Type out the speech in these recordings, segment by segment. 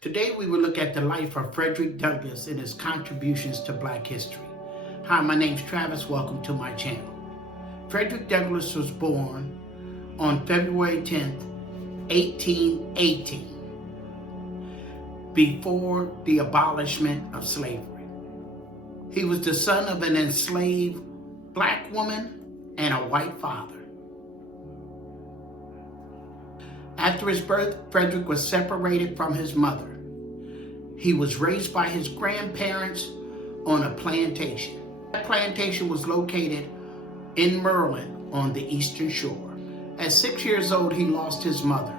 Today we will look at the life of Frederick Douglass and his contributions to Black history. Hi, my name's Travis. Welcome to my channel. Frederick Douglass was born on February 10th, 1818, before the abolishment of slavery. He was the son of an enslaved Black woman and a white father. After his birth, Frederick was separated from his mother. He was raised by his grandparents on a plantation. That plantation was located in Maryland on the Eastern Shore. At 6 years old, he lost his mother.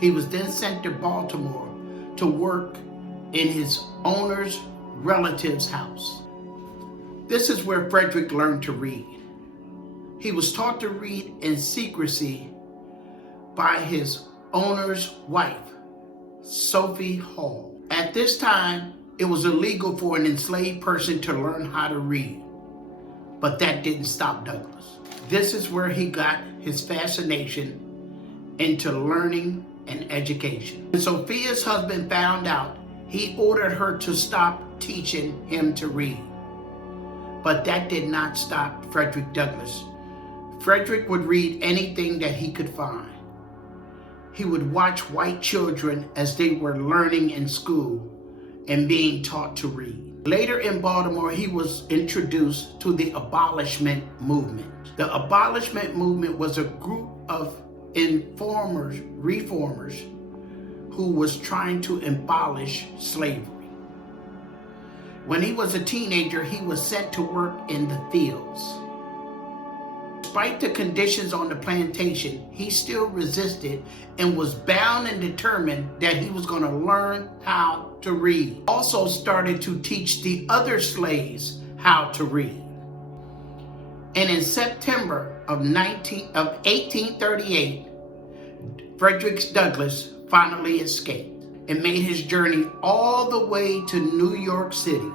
He was then sent to Baltimore to work in his owner's relative's house. This is where Frederick learned to read. He was taught to read in secrecy by his owner's wife, Sophie Hall. At this time, it was illegal for an enslaved person to learn how to read, but that didn't stop Douglass. This is where he got his fascination into learning and education. When Sophia's husband found out, he ordered her to stop teaching him to read. But that did not stop Frederick Douglass. Frederick would read anything that he could find. He would watch white children as they were learning in school and being taught to read. Later in Baltimore, he was introduced to the abolishment movement. The abolishment movement was a group of reformers who was trying to abolish slavery. When he was a teenager, he was sent to work in the fields. Despite the conditions on the plantation, he still resisted and was bound and determined that he was going to learn how to read. Also started to teach the other slaves how to read. And in September of 1838, Frederick Douglass finally escaped and made his journey all the way to New York City.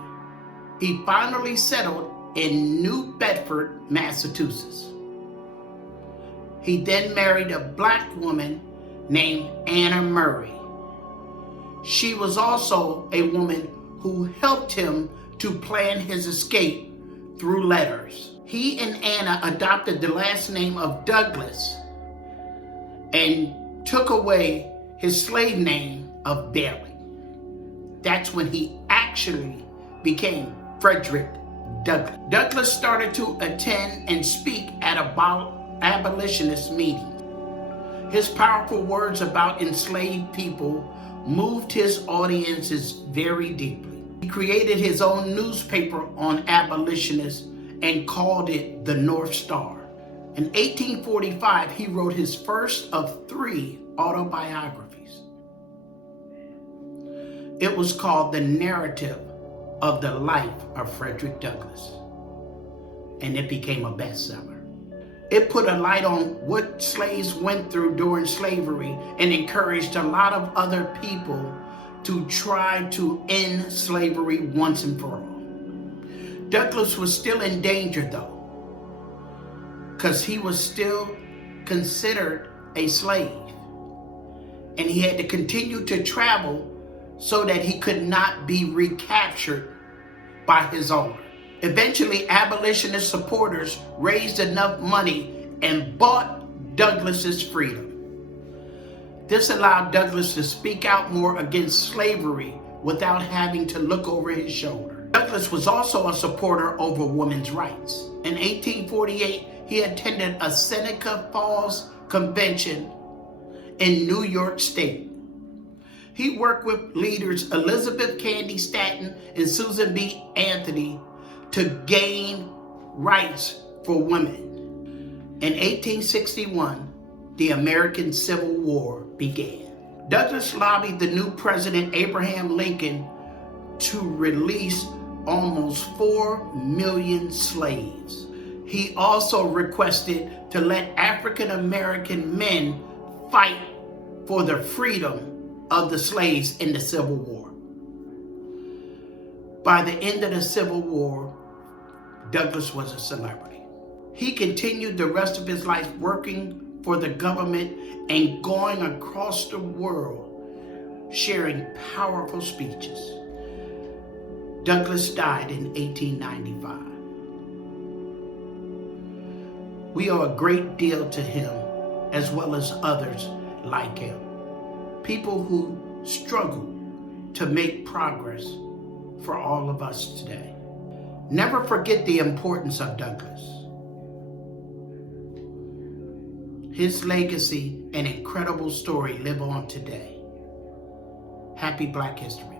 He finally settled in New Bedford, Massachusetts. He then married a Black woman named Anna Murray. She was also a woman who helped him to plan his escape through letters. He and Anna adopted the last name of Douglass and took away his slave name of Bailey. That's when he actually became Frederick Douglass. Douglass started to attend and speak at abolitionist meetings. His powerful words about enslaved people moved his audiences very deeply. He created his own newspaper on abolitionists and called it the North Star. In 1845, he wrote his first of 3 autobiographies. It was called The Narrative of the Life of Frederick Douglass, and it became a bestseller. It put a light on what slaves went through during slavery and encouraged a lot of other people to try to end slavery once and for all. Douglass was still in danger though, because he was still considered a slave, and he had to continue to travel so that he could not be recaptured by his owner. Eventually, abolitionist supporters raised enough money and bought Douglass's freedom. This allowed Douglass to speak out more against slavery without having to look over his shoulder. Douglass was also a supporter over women's rights. In 1848, he attended a Seneca Falls convention in New York State. He worked with leaders Elizabeth Cady Stanton and Susan B. Anthony to gain rights for women. In 1861, the American Civil War began. Douglass lobbied the new president, Abraham Lincoln, to release almost 4 million slaves. He also requested to let African American men fight for the freedom of the slaves in the Civil War. By the end of the Civil War, Douglass was a celebrity. He continued the rest of his life working for the government and going across the world sharing powerful speeches. Douglass died in 1895. We owe a great deal to him, as well as others like him. People who struggle to make progress for all of us today. Never forget the importance of Douglass. His legacy and incredible story live on today. Happy Black History.